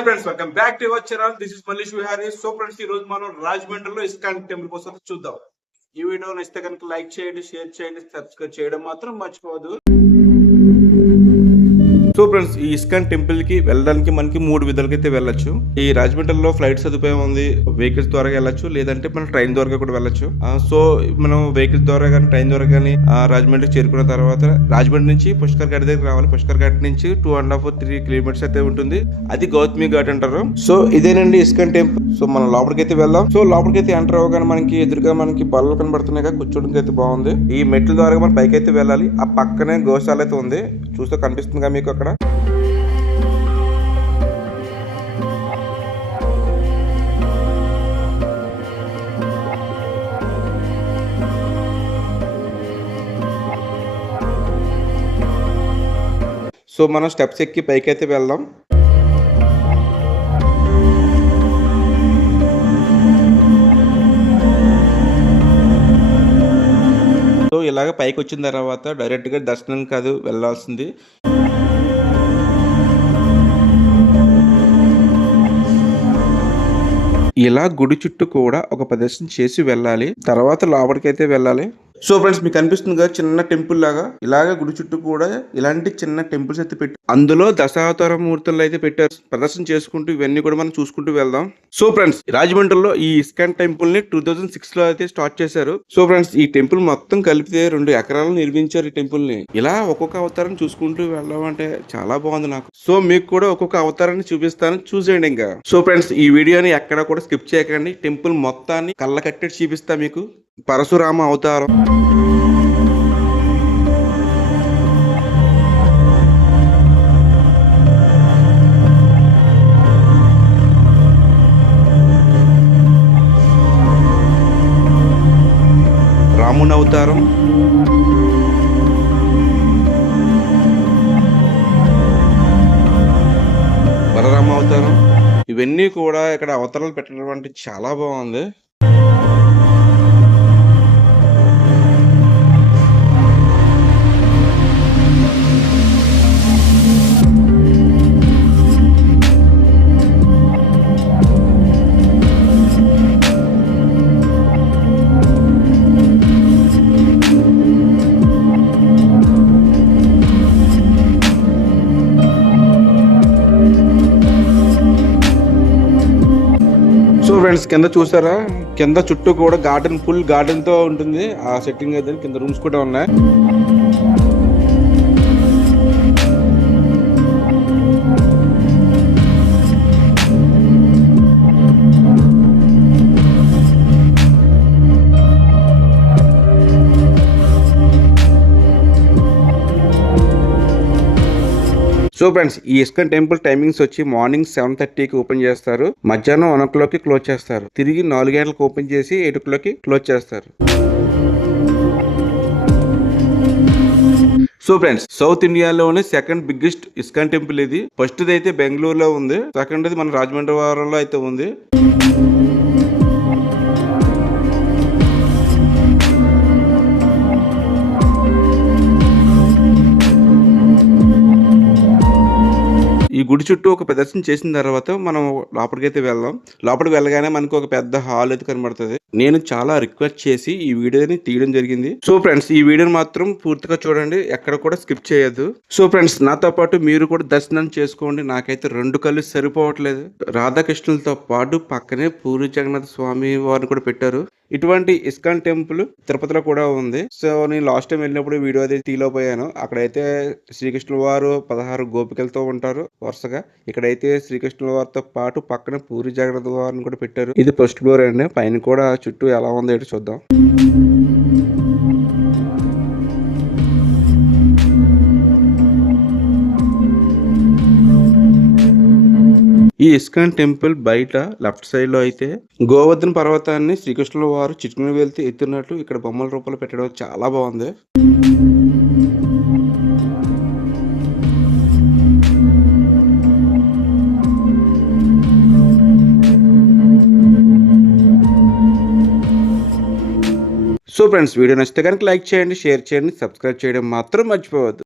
Hi friends, welcome back to our channel. This is Mallesh Vihari. So friends, ఈ రోజు మనం రాజమండ్రిలో ఇస్కాన్ టెంపుల్ కోసం చూద్దాం. ఈ వీడియో నచ్చితే కనుక లైక్ చేయండి, షేర్ చేయండి, సబ్స్క్రైబ్ చేయడం మాత్రం మర్చిపోవద్దు. సో ఫ్రెండ్స్, ఈ ఇస్కాన్ టెంపుల్ కి వెళ్ళడానికి మనకి 3 విధాలుగా అయితే వెళ్ళొచ్చు. ఈ రాజమండ్రిలో ఫ్లైట్ సదుపాయం ఉంది, వెహికల్స్ ద్వారా వెళ్ళొచ్చు, లేదంటే మనం ట్రైన్ ద్వారా కూడా వెళ్ళొచ్చు. సో మనం వెహికల్స్ ద్వారా కానీ ట్రైన్ ద్వారా కానీ రాజమండ్రికి చేరుకున్న తర్వాత రాజమండ్రి నుంచి పుష్కర్ ఘాట్ దగ్గర రావాలి. పుష్కర్ ఘాట్ నుంచి 2.5-3 కిలోమీటర్స్ అయితే ఉంటుంది. అది గౌతమి ఘాట్ అంటారు. సో ఇదేనండి ఇస్కాన్ టెంపుల్. సో మనం లోపలికి అయితే వెళ్దాం. సో లోపలికి అయితే ఎంటర్ అవ్వగానే మనకి ఎదురుగా మనకి బల్లలు కనబడుతున్నాయి కదా, కూర్చోడానికి అయితే బాగుంది. ఈ మెట్ల ద్వారా మనం పైకి అయితే వెళ్ళాలి. ఆ పక్కనే గోశాల అయితే ఉంది, చూస్తే కనిపిస్తుంది కదా మీకు అక్కడ. సో మనం స్టెప్స్ ఎక్కి పైకి అయితే వెళ్దాం. సో ఇలాగ పైకి వచ్చిన తర్వాత డైరెక్ట్గా దర్శనం కాదు వెళ్ళాల్సింది. ఇలా గుడి చుట్టూ కూడా ఒక ప్రదర్శన చేసి వెళ్ళాలి, తర్వాత లోపలికైతే వెళ్ళాలి. సో ఫ్రెండ్స్, మీకు అనిపిస్తుంది కదా చిన్న టెంపుల్ లాగా. ఇలాగ గుడి చుట్టూ కూడా ఇలాంటి చిన్న టెంపుల్స్ అయితే పెట్టి అందులో దశావతార మూర్తులు అయితే పెట్టారు. ప్రదర్శన చేసుకుంటూ ఇవన్నీ కూడా మనం చూసుకుంటూ వెళ్దాం. సో ఫ్రెండ్స్, రాజమండ్రిలో ఈ ఇస్కాన్ టెంపుల్ ని 2006 లో అయితే స్టార్ట్ చేశారు. సో ఫ్రెండ్స్, ఈ టెంపుల్ మొత్తం కలిపితే 2 ఎకరాలు నిర్మించారు ఈ టెంపుల్ ని. ఇలా ఒక్కొక్క అవతారం చూసుకుంటూ వెళ్ళడం అంటే చాలా బాగుంది నాకు. సో మీకు కూడా ఒక్కొక్క అవతారాన్ని చూపిస్తాను, చూసేయండి ఇంకా. సో ఫ్రెండ్స్, ఈ వీడియోని ఎక్కడ కూడా స్కిప్ చేయకండి. టెంపుల్ మొత్తాన్ని కళ్ళ కట్టేసి చూపిస్తా మీకు. పరశురామ అవతారం, రాముని అవతారం, బలరామ అవతారం, ఇవన్నీ కూడా ఇక్కడ అవతారాలు పెట్టడం అంటే చాలా బాగుంది. సో ఫ్రెండ్స్, కింద చూసారా, కింద చుట్టూ కూడా గార్డెన్, ఫుల్ గార్డెన్ తో ఉంటుంది ఆ సెట్టింగ్ అయితే. కింద రూమ్స్ కూడా ఉన్నాయి. సో ఫ్రెండ్స్, ఈ ఇస్కాన్ టెంపుల్ టైమింగ్స్ వచ్చి మార్నింగ్ 7:30కి ఓపెన్ చేస్తారు, మధ్యాహ్నం 1 o'clockకి క్లోజ్ చేస్తారు, తిరిగి 4 గంటలకు ఓపెన్ చేసి 8 o'clockకి క్లోజ్ చేస్తారు. సో ఫ్రెండ్స్, సౌత్ ఇండియాలోనే 2nd బిగ్గెస్ట్ ఇస్కాన్ టెంపుల్ ఇది. ఫస్ట్ అయితే బెంగళూరులో ఉంది, సెకండ్ అది మన రాజమండ్రి వారంలో అయితే ఉంది. ఈ గుడి చుట్టూ ఒక ప్రదర్శన చేసిన తర్వాత మనం లోపలికైతే వెళ్దాం. లోపలికి వెళ్ళగానే మనకు ఒక పెద్ద హాల్ అయితే కనబడుతుంది. నేను చాలా రిక్వెస్ట్ చేసి ఈ వీడియోని తీయడం జరిగింది. సో ఫ్రెండ్స్, ఈ వీడియోని మాత్రం పూర్తిగా చూడండి, ఎక్కడ కూడా స్కిప్ చేయొద్దు. సో ఫ్రెండ్స్, నాతో పాటు మీరు కూడా దర్శనం చేసుకోండి. నాకైతే 2 కళ్ళు సరిపోవట్లేదు. రాధాకృష్ణులతో పాటు పక్కనే పూరి జగన్నాథ స్వామి వారిని కూడా పెట్టారు. ఇటువంటి ఇస్కాన్ టెంపుల్ తిరుపతిలో కూడా ఉంది. సో నేను లాస్ట్ టైం వెళ్ళినప్పుడు వీడియో అది తీయలేకపోయాను. అక్కడైతే శ్రీకృష్ణుల వారు 16 గోపికలతో ఉంటారు వరుసగా. ఇక్కడైతే శ్రీకృష్ణుల వారితో పాటు పక్కన పూరి జగన్నాథ వారిని కూడా పెట్టారు. ఇది ఫస్ట్ ఫ్లోర్ అండి. పైన కూడా చుట్టూ ఎలా ఉందో ఏంటో చూద్దాం. ఈ ఇస్కాన్ టెంపుల్ బయట లెఫ్ట్ సైడ్ లో అయితే గోవర్ధన పర్వతాన్ని శ్రీకృష్ణుల వారు చిట్టుకుని వెళ్తే ఎత్తున్నట్టు ఇక్కడ బొమ్మల రూపంలో పెట్టడం చాలా బాగుంది. సో ఫ్రెండ్స్, వీడియో నచ్చితే కనుక లైక్ చేయండి, షేర్ చేయండి, సబ్స్క్రైబ్ చేయడం మాత్రం మర్చిపోవద్దు.